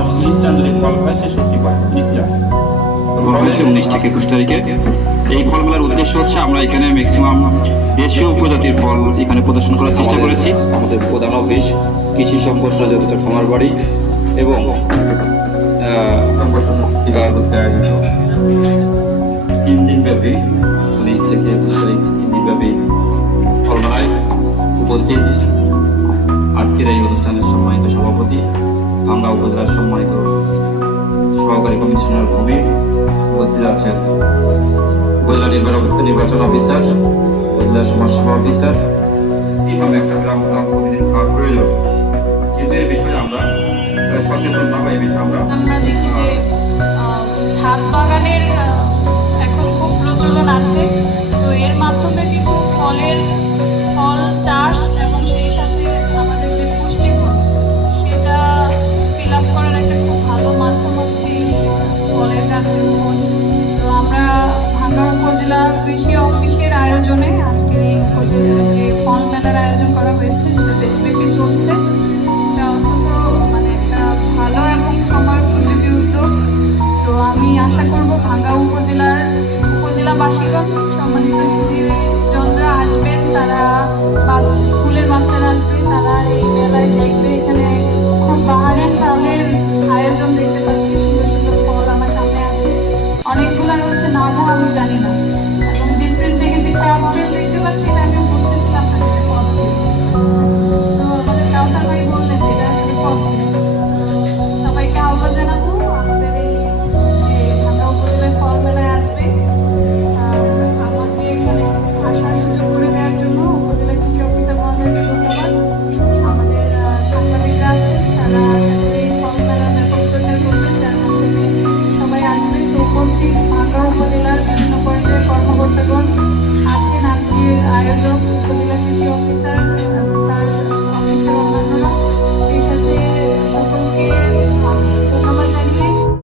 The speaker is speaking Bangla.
মানুষ খ্রিস্টানদের ফল খায় সে সত্যি পায় খ্রিস্টান। উনিশ থেকে একুশ তারিখে। এই ফল মেলার উদ্দেশ্য হচ্ছে আমরা এখানে ম্যাক্সিমাম দেশীয় প্রজাতির ফল এখানে প্রদর্শন করার চেষ্টা করেছি। আমাদের প্রধান অফিস কৃষি সম্পদ যতটা খামার বাড়ি এবং তিন দিন ব্যাপী উনিশ থেকে একুশ তারিখ তিন দিন ব্যাপী ফল মেলায় উপস্থিত আজকের এই অনুষ্ঠানের সম্মানিত সভাপতি ভাঙ্গা উপজেলার সম্মানিত সহকারী কমিশনার ভূমি উপস্থিত আছেন। উপজেলা নির্বাচন অফিসার, উপজেলা সমাজসেবা অফিসার এইভাবে একটা গ্রাম গ্রাম প্রতিদিন খাওয়া প্রয়োজন। কিন্তু এই বিষয়ে আমরা সচেতন না এই বিষয়ে আমরা আমরা দেখি যে জেলা কৃষি অফিসের আয়োজনে আজকের এই উপজেলার যে ফল মেলার আয়োজন করা হয়েছে, যেটা দেশব্যাপী চলছে, এটা অত্যন্ত মানে একটা ভালো এবং সময় প্রযুক্তি উদ্যোগ তো আমি আশা করব ভাঙ্গা উপজেলার উপজেলাবাসীগণ, সম্মানিত সুধীরে 아য়ো저 고생하십시오, 오피서.